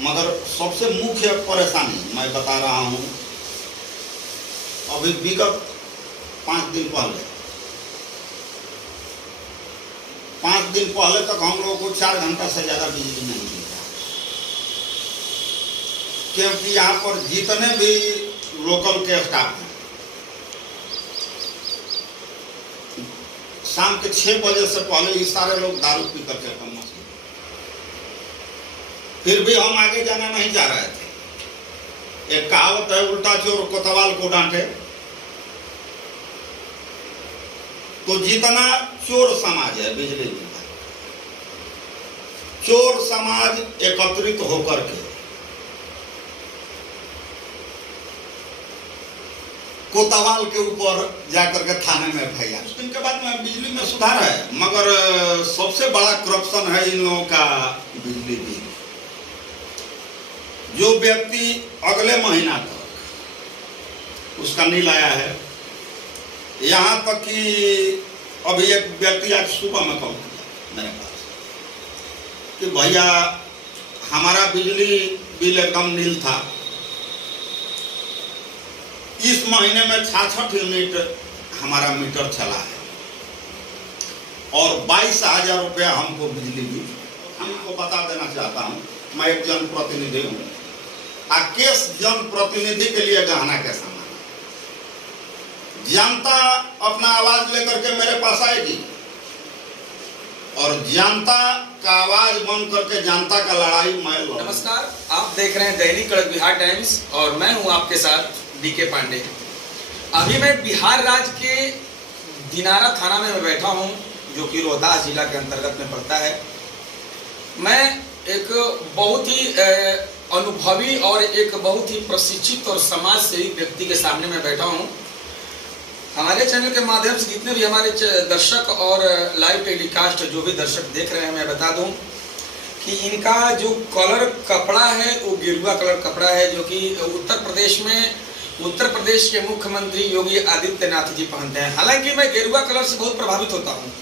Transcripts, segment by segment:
मगर सबसे मुख्य परेशानी मैं बता रहा हूँ, अभी विगत 5 दिन पहले तक हम लोगों को 4 घंटा से ज़्यादा बिजली नहीं मिल रहा, क्योंकि यहाँ पर जितने भी लोकल के स्टाफ हैं शाम के 6 बजे से पहले ये सारे लोग दारू पी करके कम मस्त। फिर भी हम आगे जाना नहीं चाह रहे थे। एक कहावत है, उल्टा चोर कोतवाल को डांटे। तो जितना चोर समाज है बिजली विभाग, चोर समाज एकत्रित होकर के कोतवाल के ऊपर जाकर के थाने में एफआईआर। कुछ दिन के बाद में बिजली में सुधार है, मगर सबसे बड़ा करप्शन है इन लोगों का बिजली बिल। जो व्यक्ति अगले महीना तक उसका नील आया है, यहाँ तक कि अभी एक व्यक्ति आज सुबह में कॉल किया मेरे पास कि भैया हमारा बिजली बिल एकदम नील था, इस महीने में 66 यूनिट हमारा मीटर चला है और 22,000 रुपया हमको बिजली बिल। हमको बता देना चाहता हूँ, मैं एक जनप्रतिनिधि हूँ, केस जनप्रतिनिधि के लिए गहना के समान। जनता अपना आवाज लेकर के मेरे पास आएगी और जनता का आवाज बन करके जनता का लड़ाई मैं लड़ूंगा। नमस्कार, आप देख रहे हैं दैनिक कड़क बिहार टाइम्स और मैं हूं आपके साथ डीके पांडे। अभी मैं बिहार राज्य के दिनारा थाना में बैठा हूं, जो कि रोहतास जिला के अंतर्गत में पड़ता है। मैं एक बहुत ही अनुभवी और एक बहुत ही प्रशिक्षित और समाज सेवी व्यक्ति के सामने मैं बैठा हूं। हमारे चैनल के माध्यम से जितने भी हमारे दर्शक और लाइव टेलीकास्ट जो भी दर्शक देख रहे हैं, मैं बता दूं कि इनका जो कलर कपड़ा है वो गेरुआ कलर कपड़ा है, जो कि उत्तर प्रदेश के मुख्यमंत्री योगी आदित्यनाथ जी पहनते हैं। हालांकि मैं गेरुआ कलर से बहुत प्रभावित होता हूँ।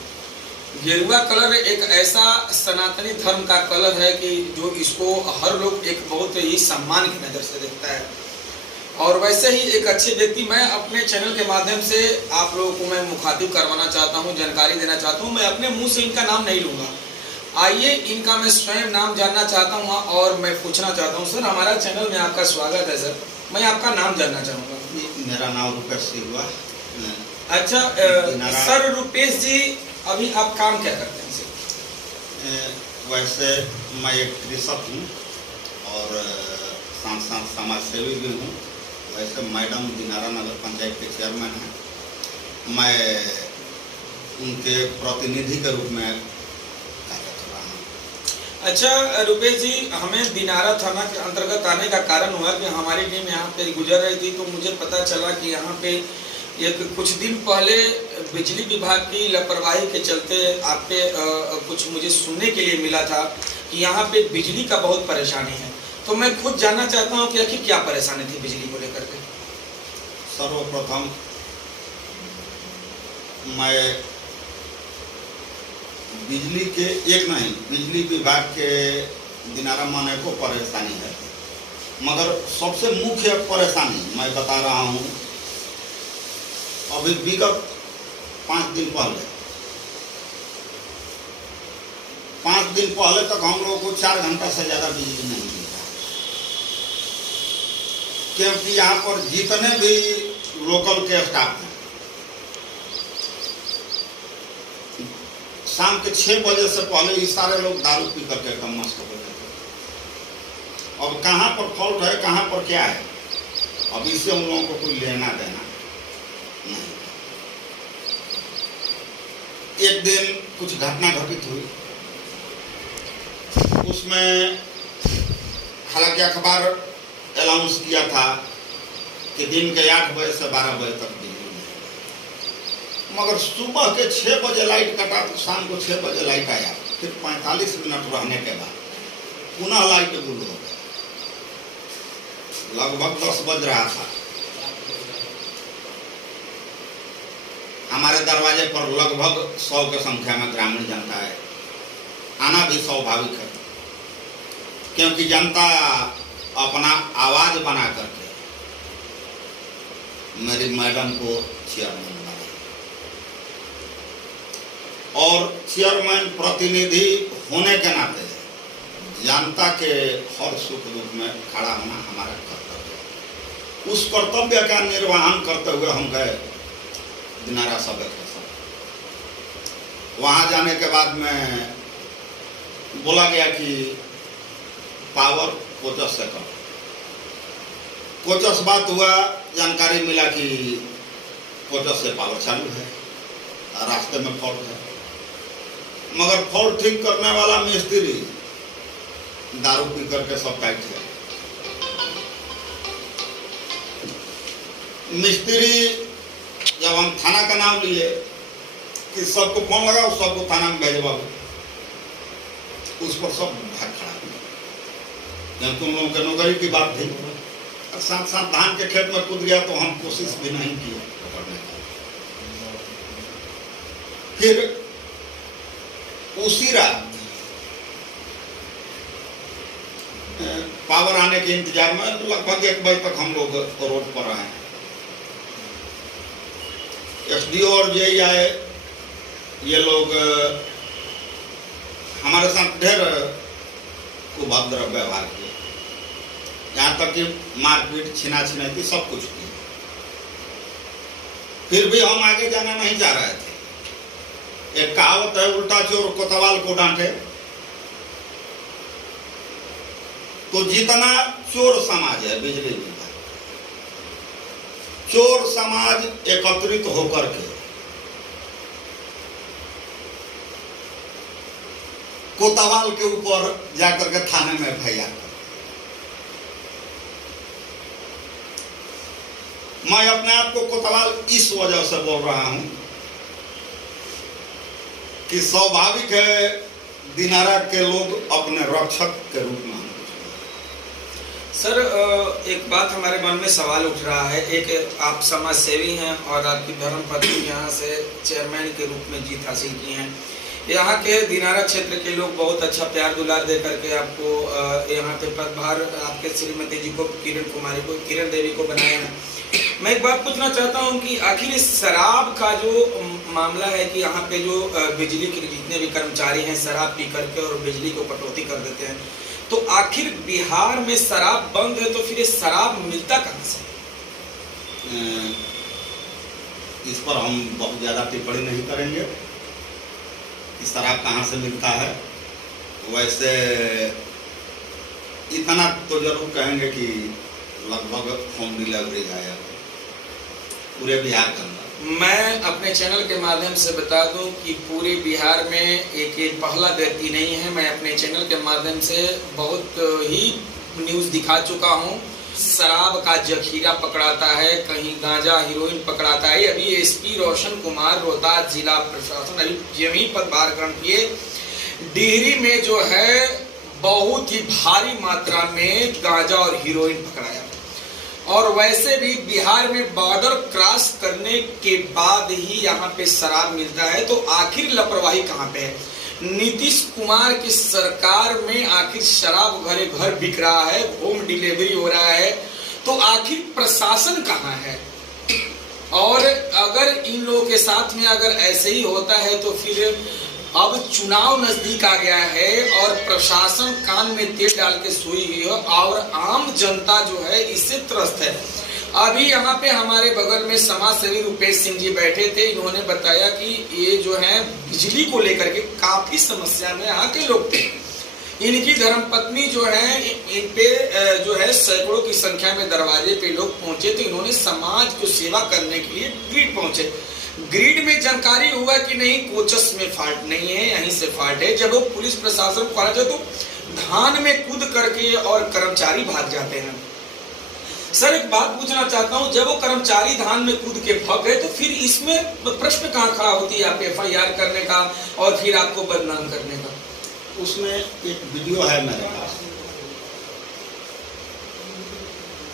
गेरुआ कलर एक ऐसा सनातनी धर्म का कलर है कि जो इसको हर लोग एक बहुत ही सम्मान की नज़र से देखता है। और वैसे ही एक अच्छे व्यक्ति मैं अपने चैनल के माध्यम से आप लोगों को मैं मुखातिब करवाना चाहता हूं, जानकारी देना चाहता हूं। मैं अपने मुंह से इनका नाम नहीं लूंगा, आइए इनका मैं स्वयं नाम जानना चाहता हूं और मैं पूछना चाहता हूं। सर, हमारा चैनल में आपका स्वागत है। सर, मैं आपका नाम जानना चाहूँगा। मेरा नाम रुपेश हुआ। अच्छा सर, रुपेश जी अभी आप काम क्या करते हैं सर? वैसे मैं एक कृषक हूँ और साथ साथ समाज सेवी भी हूँ। वैसे मैडम दिनारा नगर पंचायत के चेयरमैन हैं, मैं उनके प्रतिनिधि के रूप में कार्य कर रहा हूँ। अच्छा रुपेश जी, हमें दिनारा थाना के अंतर्गत आने का कारण हुआ कि हमारी टीम यहाँ पे गुजर रही थी, तो मुझे पता चला कि यहाँ पे एक कुछ दिन पहले बिजली विभाग की लापरवाही के चलते आप पे कुछ मुझे सुनने के लिए मिला था कि यहाँ पे बिजली का बहुत परेशानी है। तो मैं खुद जानना चाहता हूँ कि आखिर क्या परेशानी थी बिजली को लेकर के। सर्वप्रथम मैं बिजली के एक नहीं, बिजली विभाग के दिनारा में अनेकों परेशानी है, मगर सबसे मुख्य परेशानी मैं बता रहा हूँ, अभी विगत 5 दिन पहले तक हम लोगों को 4 घंटा से ज़्यादा बिजली नहीं मिल रहा, क्योंकि यहाँ पर जितने भी लोकल के स्टाफ हैं शाम के 6 बजे से पहले ये सारे लोग दारू पी करके कम मस्त हो जाते हैं। अब कहाँ पर फॉल्ट है, कहाँ पर क्या है, अब इससे उन लोगों को कोई लेना देना नहीं। एक दिन कुछ घटना घटित हुई, उसमें हालांकि अखबार अनाउंस किया था कि दिन के 8 बजे से 12 बजे तक बिजली नहीं, मगर सुबह के 6 बजे लाइट कटा तो शाम को 6 बजे लाइट आया, फिर 45 मिनट रहने के बाद पुनः लाइट गुल हो गया। लगभग 10 बज रहा था। हमारे दरवाजे पर लगभग 100 की संख्या में ग्रामीण जनता है, आना भी स्वाभाविक है। क्योंकि जनता अपना आवाज बना करके मेरी मैडम को चेयरमैन बनाई, और चेयरमैन प्रतिनिधि होने के नाते जनता के हर सुख दुख में खड़ा होना हमारा कर्तव्य। उस कर्तव्य का निर्वहन करते हुए हम गए दिनारा सभा के साथ। वहाँ जाने के बाद में बोला गया कि पावर कोचस से करो। कोचस बात हुआ, जानकारी मिला कि कोचस से पावर चालू है, रास्ते में फॉल्ट है, मगर फॉल्ट ठीक करने वाला मिस्त्री दारू पी करके सब टाइट है। मिस्त्री जब हम थाना का नाम लिए कि सबको फोन लगाओ, सबको थाना में भेजवाओ, उस पर सब भाग खड़ा। जब तुम लोगों के नौकरी की बात थी, और साथ साथ धान के खेत में कूद गया तो हम कोशिश भी नहीं किए पकड़ने की। फिर उसी रात पावर आने के इंतजार में लगभग 1 बजे तक हम लोग रोड पर रहे। एसडीओ और जेई आए, ये लोग हमारे साथ ढेर कुभद्र व्यवहार किया, यहाँ तक कि मारपीट छीना छिनाई सब कुछ की। फिर भी हम आगे जाना नहीं चाह रहे थे। एक कहावत है, उल्टा चोर कोतवाल को डांटे। तो जितना चोर समाज है बिजली विभाग, चोर समाज एकत्रित होकर के कोतवाल के ऊपर जाकर के थाने में एफआईआर कर। मैं अपने आप को कोतवाल इस वजह से बोल रहा हूं कि स्वाभाविक है दिनारा के लोग अपने रक्षक के रूप में। सर, एक बात हमारे मन में सवाल उठ रहा है। एक आप समाज सेवी हैं और आपकी धर्मपत्नी यहाँ से चेयरमैन के रूप में जीत हासिल की हैं। यहाँ के दिनारा क्षेत्र के लोग बहुत अच्छा प्यार दुलार दे करके आपको यहाँ पे पदभार आपके श्रीमती जी को, किरण देवी को बनाया है। मैं एक बात पूछना चाहता हूँ कि आखिर इस शराब का जो मामला है कि यहाँ पे जो बिजली के जितने भी कर्मचारी हैं शराब पी करके और बिजली को कटौती कर देते हैं, तो आखिर बिहार में शराब बंद है तो फिर ये शराब मिलता कहाँ से? इस पर हम बहुत ज्यादा टिप्पणी नहीं करेंगे कि शराब कहाँ से मिलता है। वैसे इतना तो जरूर कहेंगे कि लगभग होम डिलीवरी है पूरे बिहार के अंदर। मैं अपने चैनल के माध्यम से बता दूं कि पूरे बिहार में एक पहला व्यक्ति नहीं है। मैं अपने चैनल के माध्यम से बहुत ही न्यूज़ दिखा चुका हूं। शराब का जखीरा पकड़ाता है, कहीं गांजा हीरोइन पकड़ाता है। अभी एसपी रोशन कुमार रोहतास जिला प्रशासन अभी यही पदभार ग्रहण किए। डिहरी में जो है बहुत ही भारी मात्रा में गांजा और हीरोइन पकड़ाया, और वैसे भी बिहार में बॉर्डर क्रॉस करने के बाद ही यहाँ पे शराब मिलता है। तो आखिर लापरवाही कहाँ पे है? नीतीश कुमार की सरकार में आखिर शराब घरे घर बिक रहा है, होम डिलीवरी हो रहा है, तो आखिर प्रशासन कहाँ है? और अगर इन लोगों के साथ में अगर ऐसे ही होता है तो फिर अब चुनाव नजदीक आ गया है और प्रशासन कान में तेल डाल के सोई हुई है और आम जनता जो है इससे त्रस्त है। अभी यहाँ पे हमारे बगल में समाज सेवी रुपेश सिंह जी बैठे थे। इन्होंने बताया कि ये जो है बिजली को लेकर के काफी समस्या में यहाँ के लोग थे। इनकी धर्मपत्नी जो है इन पे जो है सैकड़ों की संख्या में दरवाजे पे लोग पहुंचे, तो इन्होंने समाज को सेवा करने के लिए ग्रिड पहुंचे। ग्रिड में जानकारी हुआ कि नहीं कोचस में फॉल्ट नहीं है, यहीं से फॉल्ट है। जब वो पुलिस प्रशासन को पहुंचा तो धान में कूद करके और कर्मचारी भाग जाते हैं। सर, एक बात पूछना चाहता हूं, जब वो कर्मचारी धान में कूद के भाग गए तो फिर इसमें प्रश्न कहाँ खड़ा होती है आप एफआईआर करने का और फिर आपको बदनाम करने का? उसमें एक वीडियो है मेरे पास।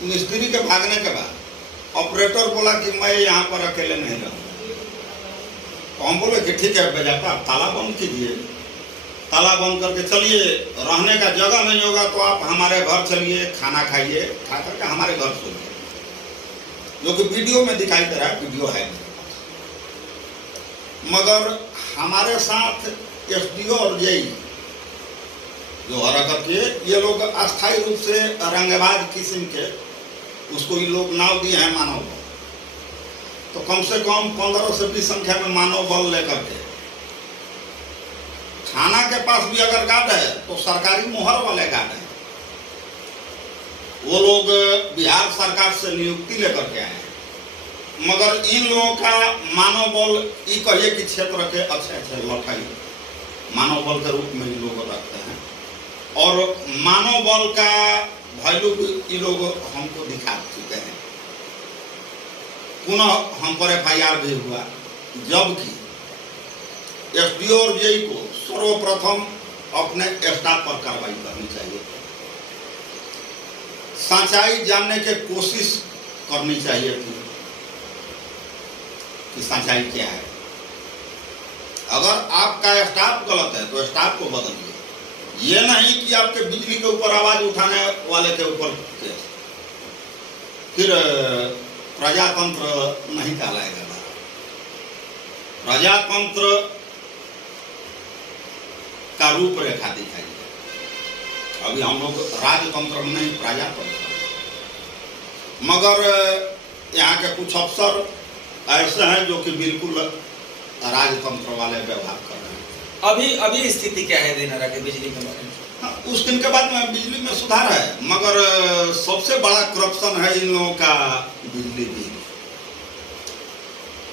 मिस्त्री के भागने के बाद ऑपरेटर बोला कि मैं यहाँ पर अकेले नहीं रहूँगा। तो हम बोले कि ठीक है बेजाता, आप ताला बंद कीजिए। ताला बंद करके चलिए, रहने का जगह नहीं होगा तो आप हमारे घर चलिए, खाना खाइए, खा करके हमारे घर सोइए, जो कि वीडियो में दिखाई दे रहा है, वीडियो है मेरे पास। मगर हमारे साथ एसडीओ और जेई जो हरकत किए, ये लोग अस्थायी रूप से रंगबाज किस्म के उसको ये लोग नाव दिए हैं मानव बल। तो कम से कम 15 से 20 संख्या में मानव बल लेकर के थाना के पास भी अगर गार्ड है तो सरकारी मोहर वाले गार्ड है, वो लोग बिहार सरकार से नियुक्ति लेकर के आए हैं। मगर इन लोगों का मानव बल ये कहिए कि क्षेत्र के अच्छे अच्छे लड़ाई मानव बल के रूप में ये लोग रखते हैं, और मानव बल का वैल्यू भी ये लोग हमको दिखा चुके हैं। पुनः हम पर FIR भी हुआ, जबकि एसडीओ और जेई को सर्वप्रथम अपने स्टाफ पर कार्रवाई करनी चाहिए, सच्चाई जानने की कोशिश करनी चाहिए थी कि सच्चाई क्या है। अगर आपका स्टाफ गलत है तो स्टाफ को बदलिए, ये नहीं कि आपके बिजली के ऊपर आवाज उठाने वाले के ऊपर केस, फिर प्रजातंत्र नहीं कहलाएगा। प्रजातंत्र का रूपरेखा दिखाइए। अभी हम लोग राजतंत्र में नहीं, प्रजातंत्र। मगर यहाँ के कुछ अफसर ऐसे हैं जो कि बिल्कुल राजतंत्र वाले व्यवहार कर रहे हैं। अभी स्थिति क्या है दिनारा के बिजली के बारे में? हाँ, उस दिन के बाद में बिजली में सुधार है, मगर सबसे बड़ा करप्शन है इन लोगों का बिजली बिल।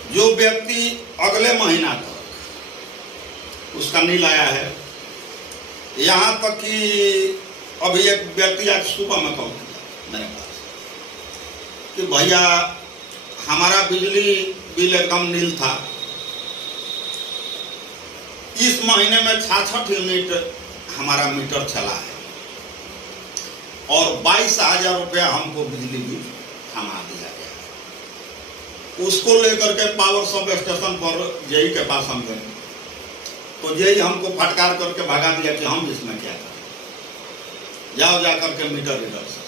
जो व्यक्ति अगले महीना तक उसका नहीं लाया है, यहाँ तक कि अभी एक व्यक्ति आज सुबह में कॉल किया मेरे पास कि भैया हमारा बिजली बिल एकदम नील था, इस महीने में 66 यूनिट हमारा मीटर चला है और 22,000 रुपया हमको बिजली बिल थमा दिया गया है। उसको लेकर के पावर सब स्टेशन पर जेई के पास हम गए, तो जेई हमको फटकार करके भगा दिया कि हम इसमें क्या करें, जाओ जा करके मीटर रीडर से।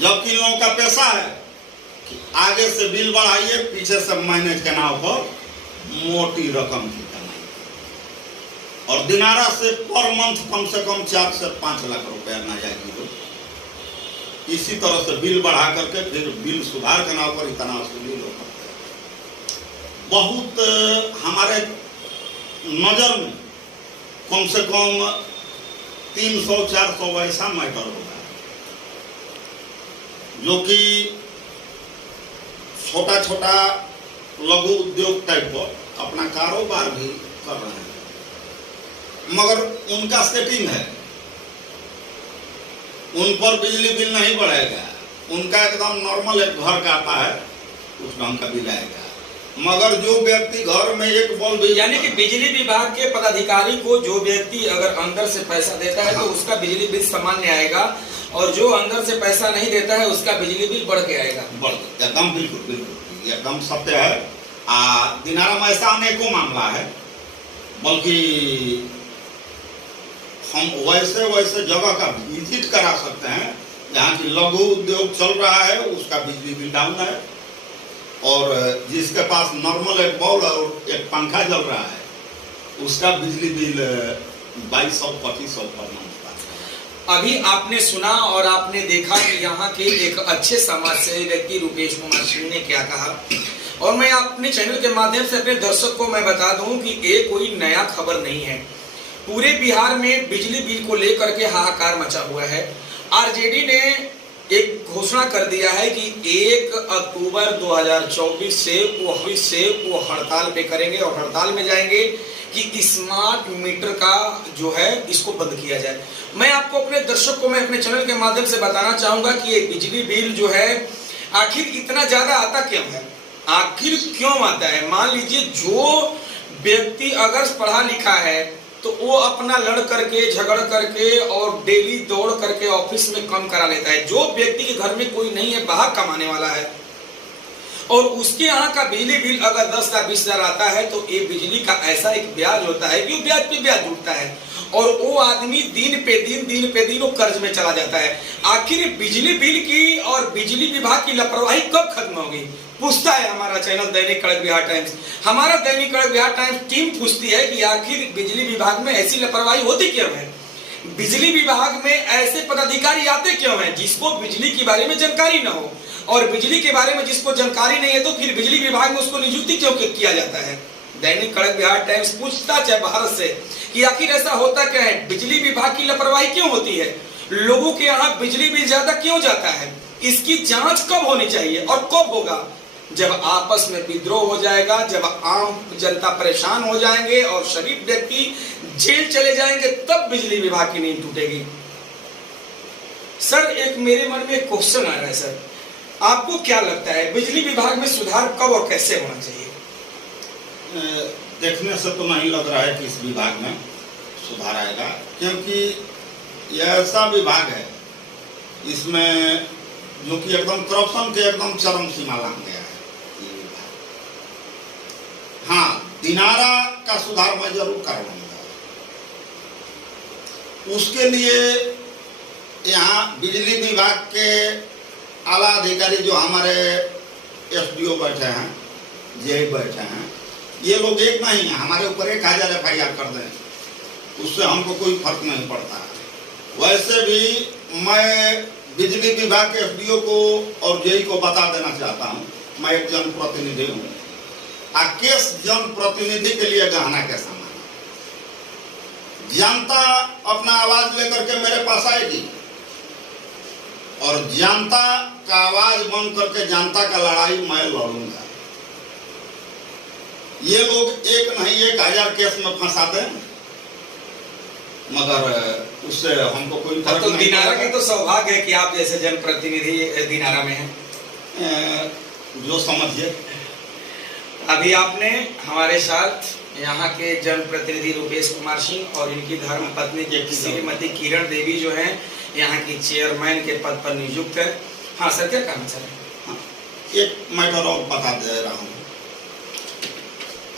जबकि लोगों का पैसा है कि आगे से बिल बढ़ाइए, पीछे से मैनेज के नाम पर मोटी रकम की कमाई, और दिनारा से पर मंथ कम से कम 4 से 5 लाख रुपया ना जाएगी। इसी तरह से बिल बढ़ा करके फिर बिल सुधार के नाम पर इतना वसूली लोग करते हैं। बहुत हमारे नजर में कम से कम 300-400 ऐसा मैटर होगा जो कि छोटा छोटा लघु उद्योग टाइप पर अपना कारोबार भी कर रहे हैं, मगर उनका सेटिंग है, उन पर बिजली बिल नहीं बढ़ेगा, उनका एकदम नॉर्मल एक घर का आता है उस ढंग का बिल आएगा। मगर जो व्यक्ति घर में एक बल्ब, यानी कि बिजली विभाग के पदाधिकारी को जो व्यक्ति अगर अंदर से पैसा देता है तो उसका बिजली बिल सामान्य आएगा, और जो अंदर से पैसा नहीं देता है उसका बिजली बिल बढ़ के आएगा। एकदम बिल्कुल बिल्कुल एकदम सत्य है। दिनारा में ऐसा अनेकों मामला है, बल्कि हम वैसे वैसे जगह का विजिट करा सकते हैं जहाँ की लघु उद्योग चल रहा है, उसका बिजली बिल डाउन है, और जिसके पास नॉर्मल एक बॉल और एक पंखा चल रहा है उसका बिजली बिल 2200-2500 पर मंथ का। अभी आपने सुना और आपने देखा कि यहाँ के एक अच्छे समाज सेवी व्यक्ति रुपेश कुमार सिंह ने क्या कहा, और मैं अपने चैनल के माध्यम से अपने दर्शक को मैं बता दूं कि ये कोई नया खबर नहीं है। पूरे बिहार में बिजली बिल को लेकर के हाहाकार मचा हुआ है। आरजेडी ने एक घोषणा कर दिया है कि 1 अक्टूबर 2024 से वो हड़ताल पे करेंगे और हड़ताल में जाएंगे कि स्मार्ट मीटर का जो है इसको बंद किया जाए। मैं आपको अपने दर्शक को मैं अपने चैनल के माध्यम से बताना चाहूंगा कि ये बिजली बिल जो है आखिर इतना ज्यादा आता क्यों है, आखिर क्यों आता है। मान लीजिए जो व्यक्ति अगर पढ़ा लिखा है तो वो अपना लड़ करके झगड़ करके और डेली दौड़ करके ऑफिस में काम करा लेता है। जो व्यक्ति के घर में कोई नहीं है, बाहर कमाने वाला है, और उसके यहाँ का बिजली बिल अगर 10 या 20 हजार आता है तो ये बिजली का ऐसा एक ब्याज होता है कि वो ब्याज पे ब्याज जुड़ता है और वो आदमी दिन पे दिन वो कर्ज में चला जाता है। आखिर बिजली बिल की और बिजली विभाग की लापरवाही कब खत्म होगी, पूछता है हमारा चैनल दैनिक कड़क बिहार टाइम्स। हमारा दैनिक कड़क बिहार टाइम्स टीम पूछती है कि आखिर बिजली विभाग में ऐसी लापरवाही होती क्यों है, बिजली विभाग में ऐसे पदाधिकारी आते क्यों हैं जिसको बिजली के बारे में जानकारी न हो, और बिजली के बारे में जिसको जानकारी नहीं है तो फिर बिजली विभाग में उसको नियुक्ति क्यों किया जाता है। दैनिक कड़क बिहार टाइम्स पूछताछ है भारत से कि आखिर ऐसा होता क्या है, बिजली विभाग की लापरवाही क्यों होती है, लोगों के यहाँ बिजली बिल ज्यादा क्यों जाता है, इसकी जांच कब होनी चाहिए और कब होगा, जब आपस में विद्रोह हो जाएगा, जब आम जनता परेशान हो जाएंगे और शरीफ व्यक्ति जेल चले जाएंगे, तब बिजली विभाग की नींद टूटेगी। सर एक मेरे मन में एक क्वेश्चन आ रहा है सर, आपको क्या लगता है बिजली विभाग में सुधार कब और कैसे होना चाहिए? देखने से तो नहीं लग रहा है कि इस विभाग में सुधार आएगा, क्योंकि यह ऐसा विभाग है इसमें जो कि एकदम करप्शन के एकदम चरम सीमा लांघ गया है ये विभाग। हाँ, दिनारा का सुधार मैं जरूर करवाऊंगा, उसके लिए यहाँ बिजली विभाग के आला अधिकारी जो हमारे एसडीओ बैठे हैं, जेई बैठे हैं, ये लोग एक नहीं है, हमारे ऊपर 1000 FIR कर दें उससे हमको कोई फर्क नहीं पड़ता। वैसे भी मैं बिजली विभाग के एसडीओ को और जेई को बता देना चाहता हूँ, मैं एक जनप्रतिनिधि हूँ, केस जनप्रतिनिधि के लिए गहना के समान। जनता अपना आवाज लेकर के मेरे पास आएगी और जनता का आवाज बंद करके जनता का लड़ाई मैं लड़ूंगा। ये लोग एक नहीं 1000 केस में फंसा दें, मगर उससे हमको कोई फर्क तो नहीं दिनारा पड़ता। की तो सौभाग्य है कि आप जैसे जनप्रतिनिधि दिनारा में हैं। जो समझिए। अभी आपने हमारे साथ यहाँ के जनप्रतिनिधि रूपेश कुमार सिंह और इनकी धर्म पत्नी श्रीमती किरण देवी जो हैं यहाँ की चेयरमैन के पद पर नियुक्त है। हाँ सर, क्या कहना चाह रहे हैं? एक मैटर और बता दे रहा हूँ,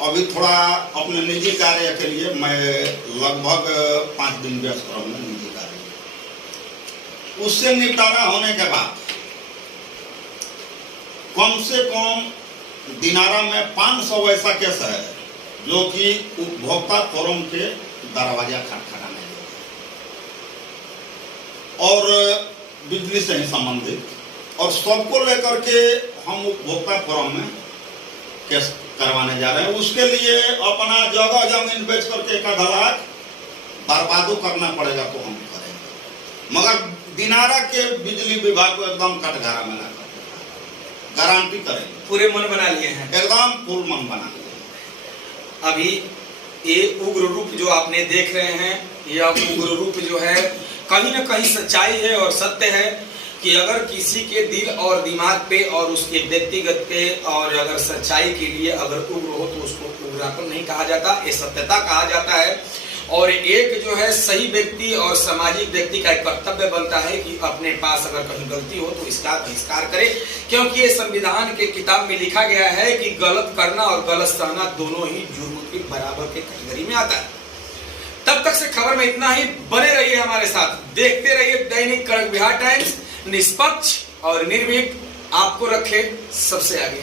अभी थोड़ा अपने निजी कार्य के लिए मैं लगभग 5 दिन व्यस्त रहूँगा निजी कार्य। उससे निपटारा होने के बाद कम से कम दिनारा में 500 ऐसा केस है जो कि उपभोक्ता फोरम के दरवाजा खटखटाने और बिजली से ही संबंधित, और सबको लेकर के हम उपभोक्ता फोरम में केस करवाने जा रहे हैं। उसके लिए अपना जगह जमीन बेच करके 1 लाख बर्बादो करना पड़ेगा तो हम करेंगे, मगर दिनारा के बिजली विभाग को एकदम कटघरा में ला कर गारंटी करेंगे। पूरे मन बना लिए हैं, एकदम पूर्ण मन बना लिए। अभी ये उग्र रूप जो आपने देख रहे हैं, यह उग्र रूप जो है कहीं न कहीं सच्चाई है और सत्य है कि अगर किसी के दिल और दिमाग पे और उसके व्यक्तिगत पे और अगर सच्चाई के लिए अगर उग्र हो तो उसको उग्रापन नहीं कहा जाता, ये सत्यता कहा जाता है। और एक जो है सही व्यक्ति और सामाजिक व्यक्ति का एक कर्तव्य बनता है कि अपने पास अगर कहीं गलती हो तो इसका बहिष्कार करे, क्योंकि ये संविधान के किताब में लिखा गया है कि गलत करना और गलत सहना दोनों ही जुर्म के बराबर के कैटेगरी में आता है। तब तक से खबर में इतना ही, बने रहिए हमारे साथ, देखते रहिए दैनिक कड़क बिहार टाइम्स, निष्पक्ष और निर्भीक आपको रखे सबसे आगे।